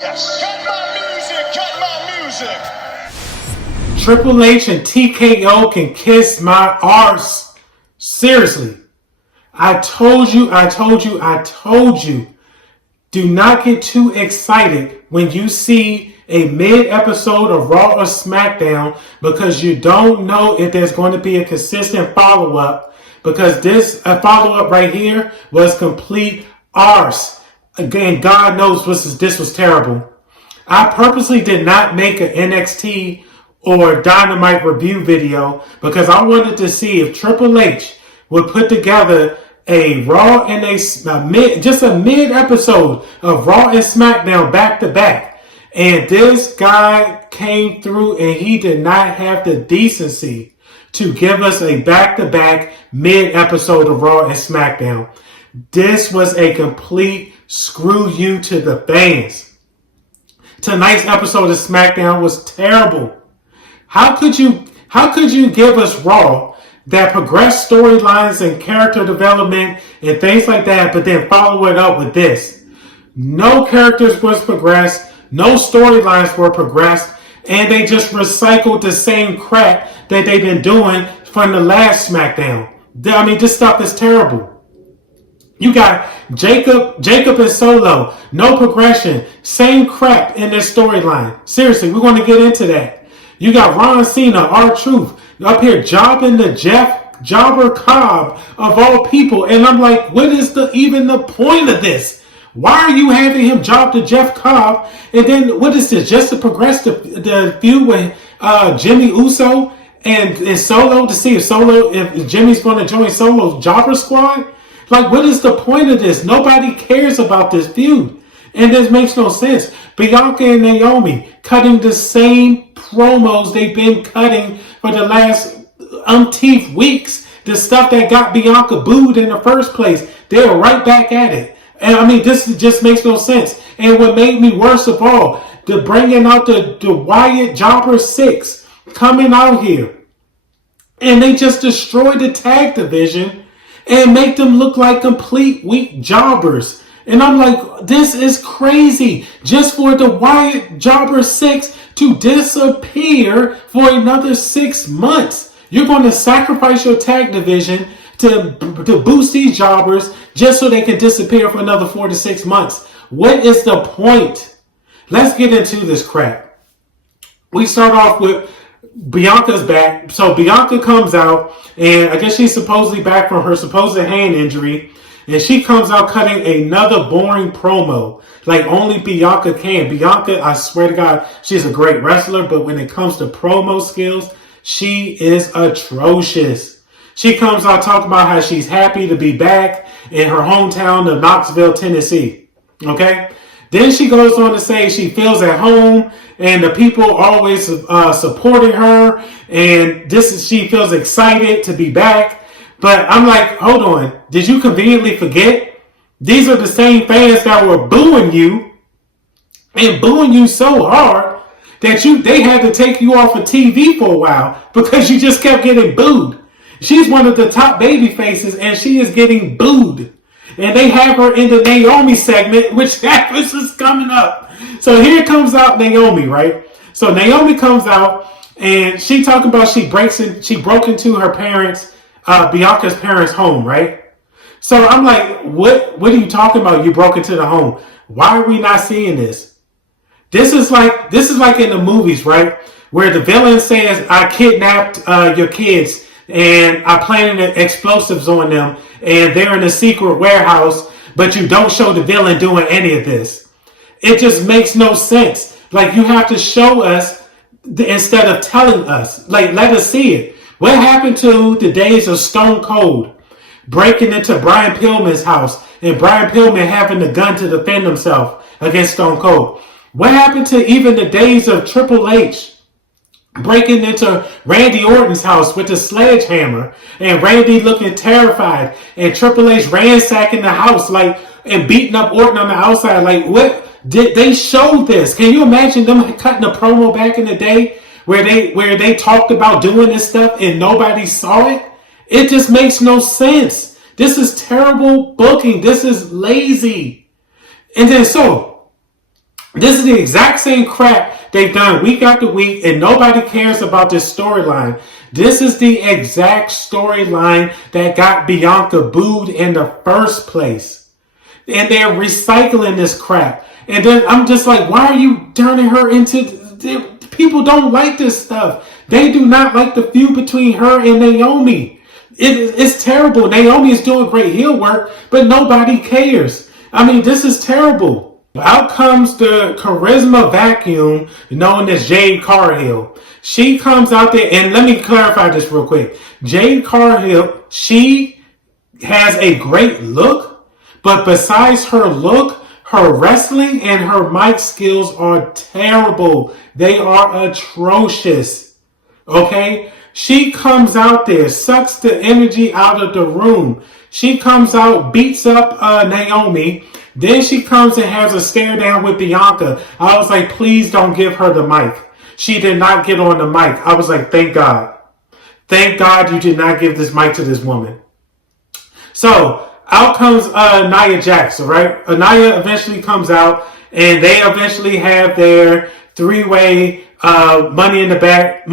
Yes. Cut my music. Triple H and TKO can kiss my arse. Seriously. I told you. Do not get too excited when you see a mid-episode of Raw or SmackDown because you don't know if there's going to be a consistent follow-up, because this follow-up right here was complete arse. Again, God knows this was terrible. I purposely did not make an NXT or Dynamite review video because I wanted to see if Triple H would put together a Raw and a mid episode of Raw and SmackDown back to back. And this guy came through and he did not have the decency to give us a back to back mid episode of Raw and SmackDown. This was a complete screw you to the fans. Tonight's episode of SmackDown was terrible. How could you give us Raw that progressed storylines and character development and things like that, but then follow it up with this? No characters was progressed, no storylines were progressed, and they just recycled the same crap that they've been doing from the last SmackDown. I mean, this stuff is terrible. You got Jacob and Solo, no progression, same crap in their storyline. Seriously, we're going to get into that. You got Ron Cena, R-Truth, up here jobbing the Jobber Cobb of all people. And I'm like, what is even the point of this? Why are you having him job to Jeff Cobb? And then what is this? Just to progress the feud with Jimmy Uso and Solo, to see if Jimmy's going to join Solo's Jobber Squad? Like, what is the point of this? Nobody cares about this feud. And this makes no sense. Bianca and Naomi cutting the same promos they've been cutting for the last umpteenth weeks. The stuff that got Bianca booed in the first place. They're right back at it. And I mean, this just makes no sense. And what made me worse of all, the bringing out the Wyatt Jobber 6 coming out here. And they just destroyed the tag division and make them look like complete weak jobbers. And I'm like, this is crazy. Just for the Wyatt Jobber 6 to disappear for another 6 months. You're going to sacrifice your tag division to boost these jobbers just so they can disappear for another 4 to 6 months. What is the point? Let's get into this crap. We start off with Bianca's back. So Bianca comes out, and I guess she's supposedly back from her supposed hand injury, and she comes out cutting another boring promo like only Bianca can. Bianca, I swear to God, she's a great wrestler, but when it comes to promo skills, she is atrocious. She comes out talking about how she's happy to be back in her hometown of Knoxville, Tennessee. Okay? Then she goes on to say she feels at home and the people always supporting her, and she feels excited to be back. But I'm like, hold on. Did you conveniently forget? These are the same fans that were booing you and booing you so hard that they had to take you off of TV for a while because you just kept getting booed. She's one of the top baby faces and she is getting booed. And they have her in the Naomi segment, which that is coming up. So here comes out Naomi, right? So Naomi comes out and she talking about she broke into her parents, Bianca's parents' home, right? So I'm like, what are you talking about? You broke into the home. Why are we not seeing this? This is like in the movies, right? Where the villain says, I kidnapped your kids and I planted explosives on them and they're in a secret warehouse, but you don't show the villain doing any of this. It just makes no sense. Like, you have to show us instead of telling us. Like, let us see it. What happened to the days of Stone Cold breaking into Brian Pillman's house and Brian Pillman having the gun to defend himself against Stone Cold? What happened to even the days of Triple H breaking into Randy Orton's house with a sledgehammer and Randy looking terrified and Triple H ransacking the house and beating up Orton on the outside? Like, what did they show this? Can you imagine them cutting a promo back in the day where they talked about doing this stuff and nobody saw it? It just makes no sense. This is terrible booking. This is lazy. And then so This is the exact same crap they've done week after week, and nobody cares about this storyline. This is the exact storyline that got Bianca booed in the first place. And they're recycling this crap. And then I'm just like, why are you turning her into... People don't like this stuff. They do not like the feud between her and Naomi. It's terrible. Naomi is doing great heel work, but nobody cares. I mean, this is terrible. Out comes the charisma vacuum known as Jade Cargill. She comes out there, and let me clarify this real quick. Jade Cargill, she has a great look, but besides her look, her wrestling and her mic skills are terrible. They are atrocious. Okay? She comes out there, sucks the energy out of the room. She comes out, beats up Naomi. Then she comes and has a stare down with Bianca. I was like, please don't give her the mic. She did not get on the mic. I was like, thank God. Thank God you did not give this mic to this woman. So, out comes Nia Jax, all right? Nia eventually comes out, and they eventually have their three-way Money in the Bank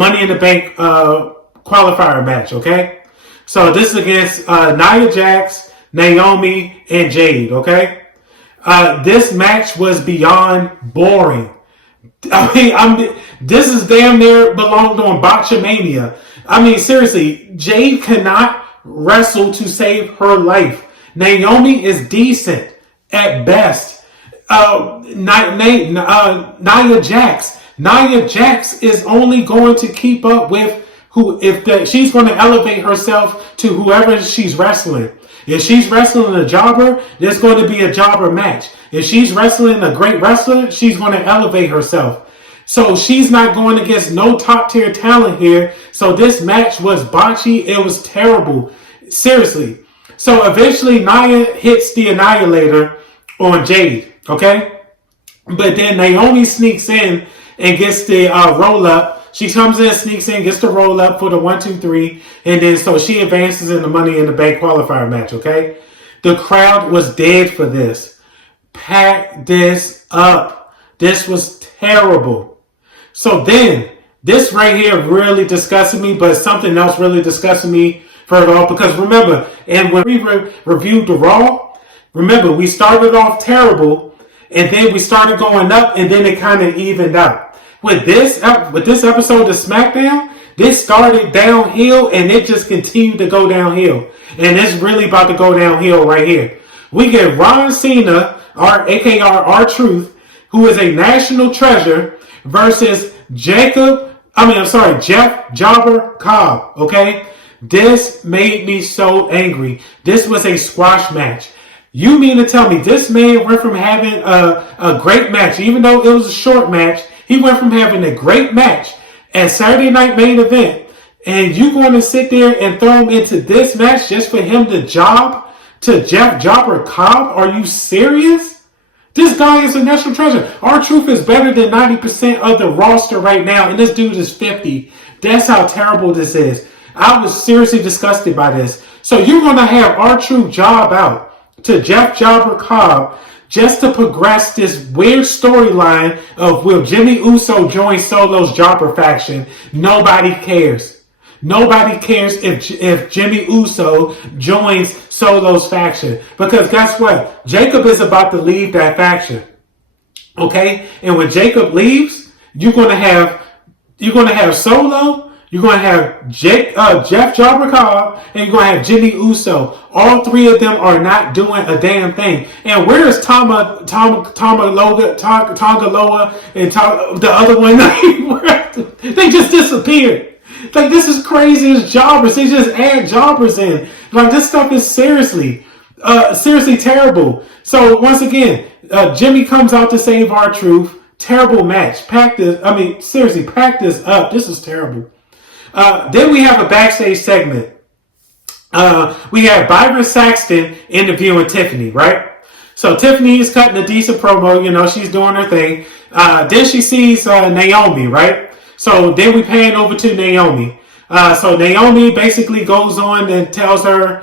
qualifier match, okay? So, this is against Nia Jax, Naomi, and Jade, okay? This match was beyond boring. I mean, this is damn near belonged on Botchamania. I mean, seriously, Jade cannot wrestle to save her life. Naomi is decent at best. Nia Jax. Nia Jax is only going to keep up with she's going to elevate herself to whoever she's wrestling. If she's wrestling a jobber, there's going to be a jobber match. If she's wrestling a great wrestler, she's going to elevate herself. So she's not going against no top tier talent here. So this match was botchy. It was terrible. Seriously. So eventually Nia hits the Annihilator on Jade. Okay? But then Naomi sneaks in and gets the roll up. She comes in, sneaks in, gets the roll up for the 1, 2, 3. And then so she advances in the Money in the Bank qualifier match. Okay? The crowd was dead for this. Pack this up. This was terrible. So then, this right here really disgusted me, but something else really disgusted me further off. Because remember, and when we reviewed the Raw, remember, we started off terrible, and then we started going up, and then it kind of evened out. With this episode of SmackDown, this started downhill, and it just continued to go downhill. And it's really about to go downhill right here. We get Ron Cena, aka R-Truth, who is a national treasure, versus Jeff Jobber Cobb, okay? This made me so angry. This was a squash match. You mean to tell me this man went from having a great match, even though it was a short match, he went from having a great match at Saturday Night Main Event, and you going to sit there and throw him into this match just for him to job to Jeff Jobber Cobb? Are you serious? This guy is a national treasure. R-Truth is better than 90% of the roster right now, and this dude is 50. That's how terrible this is. I was seriously disgusted by this. So you're going to have R-Truth job out to Jeff Jobber Cobb just to progress this weird storyline of will Jimmy Uso join Solo's Jobber faction? Nobody cares. Nobody cares if Jimmy Uso joins Solo's faction. Because guess what? Jacob is about to leave that faction. Okay? And when Jacob leaves, you're gonna have Solo, you're gonna have Jeff Jobber Cobb, and you're gonna have Jimmy Uso. All three of them are not doing a damn thing. And where is Tonga Loa and the other one? They just disappeared. Like, this is crazy as jobbers. They just add jobbers in. Like, this stuff is seriously terrible. So, once again, Jimmy comes out to save R-Truth. Terrible match. Pack this up. This is terrible. Then we have a backstage segment. We have Byron Saxton interviewing Tiffany, right? So, Tiffany is cutting a decent promo. You know, she's doing her thing. Then she sees Naomi, right? So then we pan over to Naomi. So Naomi basically goes on and tells her,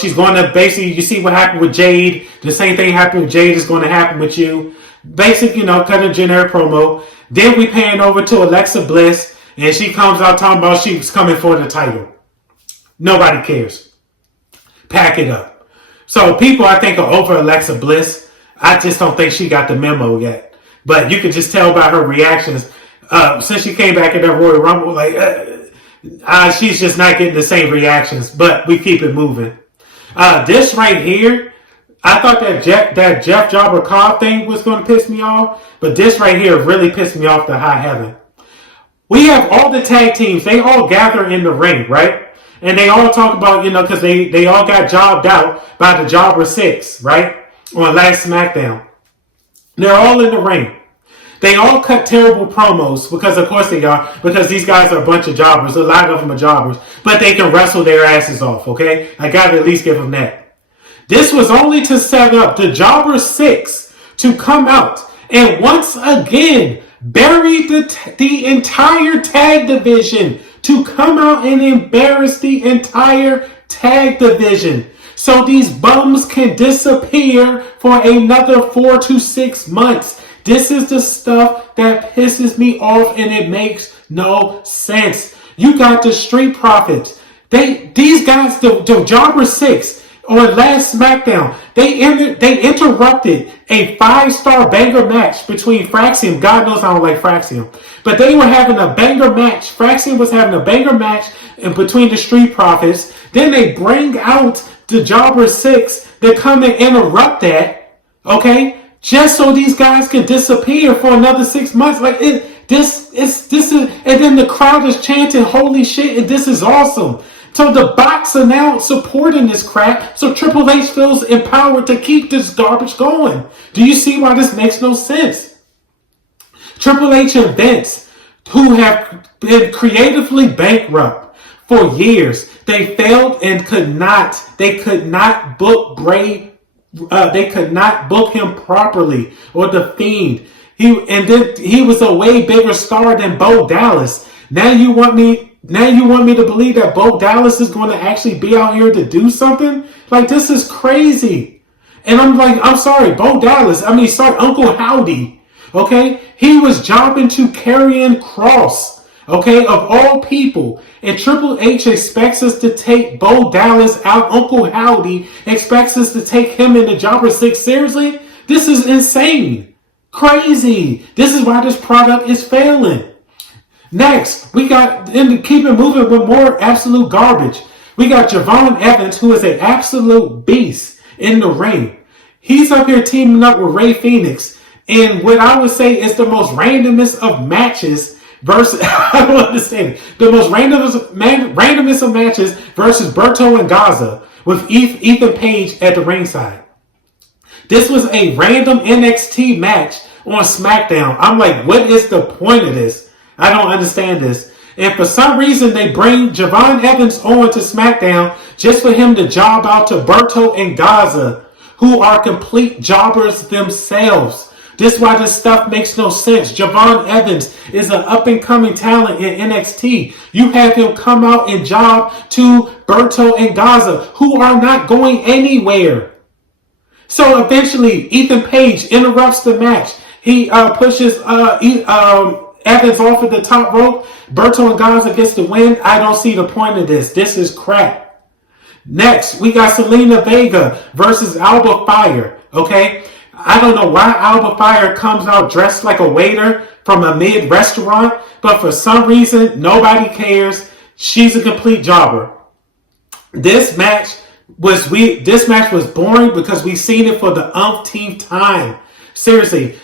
she's going to basically, you see what happened with Jade. The same thing happened with Jade is going to happen with you. Basic, kind of generic promo. Then we pan over to Alexa Bliss, and she comes out talking about she's coming for the title. Nobody cares. Pack it up. So people, I think, are over Alexa Bliss. I just don't think she got the memo yet. But you can just tell by her reactions. Since she came back in that Royal Rumble, she's just not getting the same reactions. But we keep it moving. This right here, I thought that Jeff Jobber Cobb thing was going to piss me off. But this right here really pissed me off to high heaven. We have all the tag teams. They all gather in the ring, right? And they all talk about, because they all got jobbed out by the Jobber 6, right? On last SmackDown. They're all in the ring. They all cut terrible promos because, of course, they are. Because these guys are a bunch of jobbers. A lot of them are jobbers. But they can wrestle their asses off, okay? I got to at least give them that. This was only to set up the Jobber 6 to come out and once again bury the entire tag division, to come out and embarrass the entire tag division. So these bums can disappear for another 4 to 6 months. This is the stuff that pisses me off, and it makes no sense. You got the Street Profits. These guys, the Jobber 6 on last SmackDown, they interrupted a 5-star banger match between Fraxium. God knows I don't like Fraxium. But they were having a banger match. Fraxium was having a banger match in between the Street Profits. Then they bring out the Jobber 6 that come and interrupt that. Okay? Just so these guys can disappear for another 6 months. This is, and then the crowd is chanting, holy shit, and this is awesome. So the bots are now supporting this crap, so Triple H feels empowered to keep this garbage going. Do you see why this makes no sense? Triple H and Vince, who have been creatively bankrupt for years, they failed and could not book Bray. They could not book him properly, or The Fiend. He was a way bigger star than Bo Dallas. Now you want me to believe that Bo Dallas is going to actually be out here to do something? This is crazy. And I'm sorry, Bo Dallas. Uncle Howdy. Okay? He was jobbing to Karrion Kross. Okay? Of all people. And Triple H expects us to take Bo Dallas out. Uncle Howdy expects us to take him in the Jobber 6 seriously? This is insane. Crazy. This is why this product is failing. Next, we got, and keep it moving with more absolute garbage. We got Javon Evans, who is an absolute beast in the ring. He's up here teaming up with Rey Fenix in what I would say is the most randomest of matches versus, I don't understand it, the most randomest of matches versus Berto and Gaza with Ethan Page at the ringside. This was a random NXT match on SmackDown. I'm like, what is the point of this? I don't understand this. And for some reason, they bring Javon Evans on to SmackDown just for him to job out to Berto and Gaza, who are complete jobbers themselves. This is why this stuff makes no sense. Javon Evans is an up-and-coming talent in NXT. You have him come out and job to Berto and Gaza, who are not going anywhere. So eventually, Ethan Page interrupts the match. He pushes Evans off at the top rope. Berto and Gaza gets the win. I don't see the point of this. This is crap. Next, we got Selena Vega versus Alba Fire. Okay? I don't know why Alba Fire comes out dressed like a waiter from a mid-restaurant, but for some reason, nobody cares. She's a complete jobber. This match was boring because we've seen it for the umpteenth time. Seriously.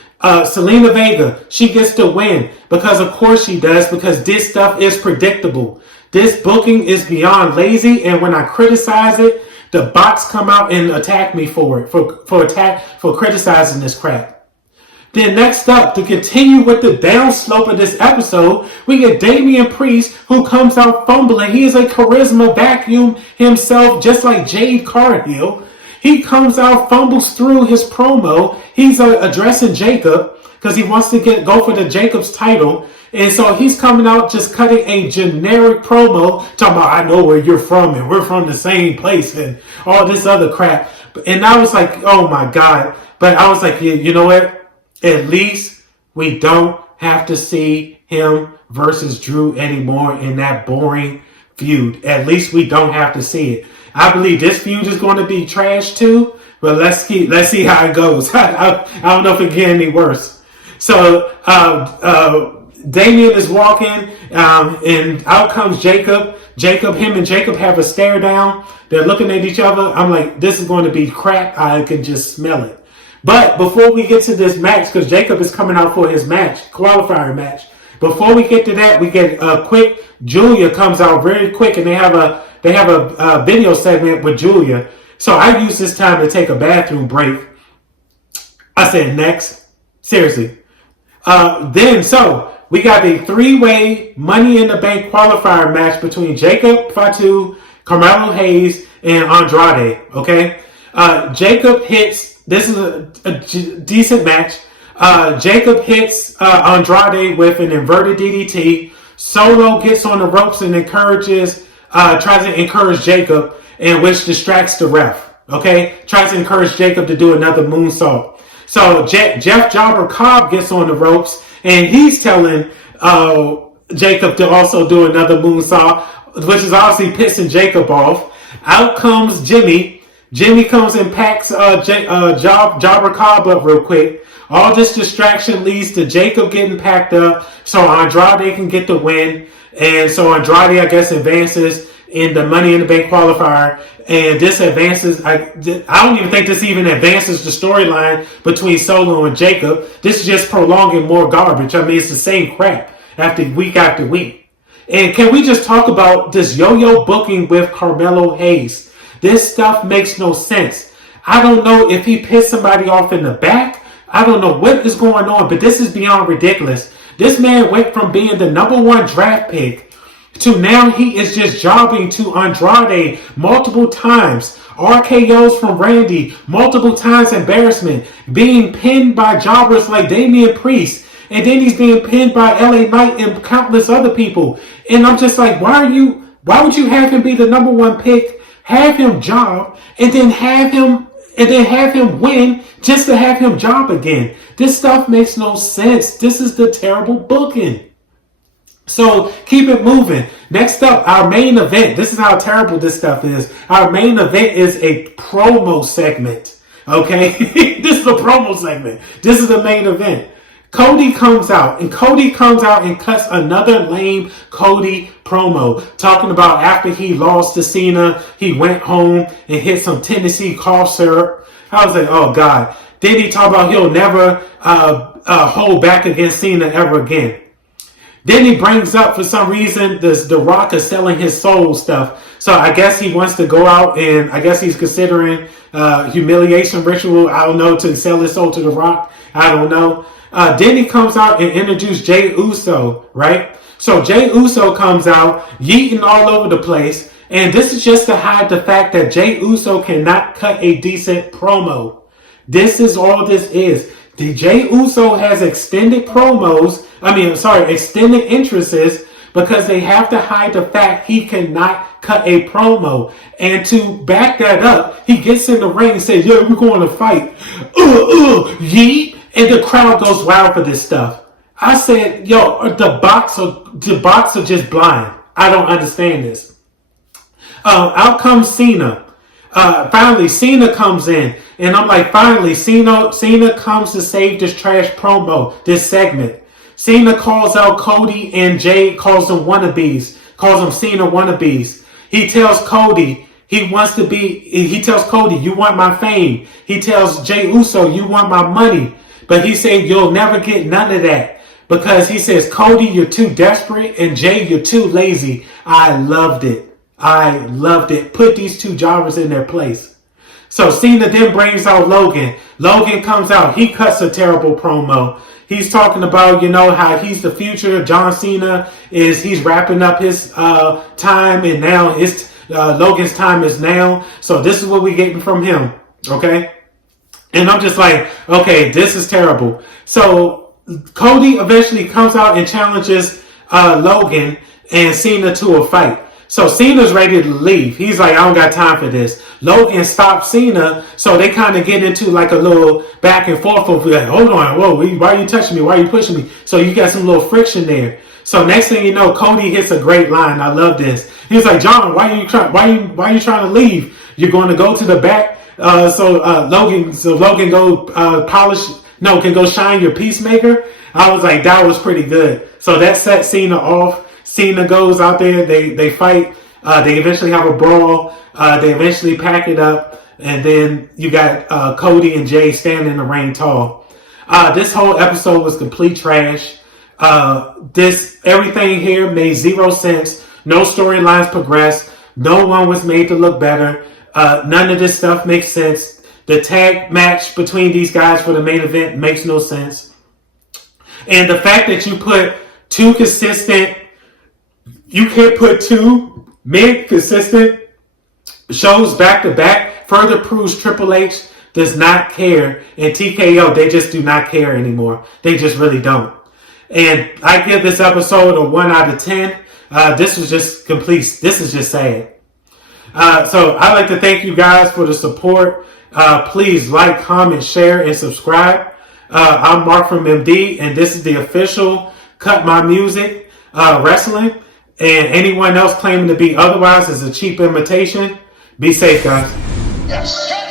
Selena Vega, she gets the win because of course she does, because this stuff is predictable. This booking is beyond lazy, and when I criticize it, the bots come out and attack me for it, for criticizing this crap. Then next up, to continue with the downslope of this episode, we get Damian Priest, who comes out fumbling. He is a charisma vacuum himself, just like Jade Cargill. He comes out, fumbles through his promo. He's addressing Jacob because he wants to go for the Jacob's title. And so he's coming out just cutting a generic promo, talking about, I know where you're from and we're from the same place and all this other crap. And I was like, oh my God. But I was like, you know what? At least we don't have to see him versus Drew anymore in that boring feud. At least we don't have to see it. I believe this feud is going to be trash too, but let's see how it goes. I don't know if it can get any worse. So Damian is walking, and out comes Jacob. Him and Jacob have a stare down. They're looking at each other. I'm like, this is going to be crap. I can just smell it. But before we get to this match, because Jacob is coming out for his match, qualifier match. Before we get to that, we get a quick. Julia comes out very quick, and they have a video segment with Julia. So I use this time to take a bathroom break. I said next, seriously. So we got a 3-way Money in the Bank qualifier match between Jacob Fatu, Carmelo Hayes, and Andrade. Okay, Jacob hits. This is a decent match. Jacob hits Andrade with an inverted DDT. Solo gets on the ropes and tries to encourage Jacob, and which distracts the ref. Okay, tries to encourage Jacob to do another moonsault. So Jeff Jobber Cobb gets on the ropes, and he's telling Jacob to also do another moonsault, which is obviously pissing Jacob off. Out comes Jimmy. Jimmy comes and packs Jobber Cobb up real quick. All this distraction leads to Jacob getting packed up so Andrade can get the win. And so Andrade, I guess, advances in the Money in the Bank qualifier. And this advances, I don't even think this even advances the storyline between Solo and Jacob. This is just prolonging more garbage. I mean, it's the same crap after week. And can we just talk about this yo-yo booking with Carmelo Hayes? This stuff makes no sense. I don't know if he pissed somebody off in the back. I don't know what is going on, but this is beyond ridiculous. This man went from being the #1 draft pick to now he is just jobbing to Andrade multiple times. RKOs from Randy, multiple times embarrassment. Being pinned by jobbers like Damian Priest. And then he's being pinned by LA Knight and countless other people. And I'm just like, why would you have him be the #1 pick, have him job, and then have him win just to have him job again? This stuff makes no sense. This is the terrible booking. So keep it moving. Next up, our main event. This is how terrible this stuff is. Our main event is a promo segment. Okay? This is the promo segment. This is the main event. Cody comes out and cuts another lame Cody promo, talking about after he lost to Cena, he went home and hit some Tennessee cough syrup. I was like, oh God. Then he talked about he'll never hold back against Cena ever again. Then he brings up, for some reason, The Rock is selling his soul stuff. So I guess he wants to go out and I guess he's considering humiliation ritual, I don't know, to sell his soul to The Rock. I don't know. Then he comes out and introduced Jey Uso, right? So Jey Uso comes out, yeeting all over the place. And this is just to hide the fact that Jey Uso cannot cut a decent promo. This is all this is. The Jey Uso has extended entrances because they have to hide the fact he cannot cut a promo. And to back that up, he gets in the ring and says, yeah, we're going to fight. Yeet. And the crowd goes wild for this stuff. I said, yo, the box are just blind. I don't understand this. Out comes Cena. Finally, Cena comes in. And I'm like, finally, Cena comes to save this trash promo, this segment. Cena calls out Cody and Jay calls them wannabes. Calls them Cena wannabes. He tells Cody, you want my fame. He tells Jey Uso, you want my money. But he said, you'll never get none of that. Because he says, Cody, you're too desperate. And Jay, you're too lazy. I loved it. Put these two jobbers in their place. So Cena then brings out Logan. Logan comes out. He cuts a terrible promo. He's talking about, how he's the future. John Cena he's wrapping up his time. And now Logan's time is now. So this is what we're getting from him. Okay? And I'm just like, okay, this is terrible. So Cody eventually comes out and challenges Logan and Cena to a fight. So Cena's ready to leave. He's like, I don't got time for this. Logan stopped Cena, so they kind of get into like a little back and forth of like, hold on, whoa, why are you touching me? Why are you pushing me? So you got some little friction there. So next thing you know, Cody hits a great line. I love this. He's like, John, why are you trying to leave? You're going to go to the back. Logan go polish. No, can go shine your peacemaker. I was like, that was pretty good. So that set Cena off. Cena goes out there. They fight. They eventually have a brawl. They eventually pack it up. And then you got Cody and Jay standing in the ring tall. This whole episode was complete trash. Everything here made zero sense. No storylines progressed. No one was made to look better. None of this stuff makes sense. The tag match between these guys for the main event makes no sense. And the fact that you put you can't put two mid-consistent shows back to back further proves Triple H does not care. And TKO, they just do not care anymore. They just really don't. And I give this episode a 1 out of 10. This was just complete. This is just sad. So I'd like to thank you guys for the support. Please like, comment, share, and subscribe. I'm Mark from MD, and this is the official Cut My Music Wrestling. And anyone else claiming to be otherwise is a cheap imitation. Be safe, guys. Yes.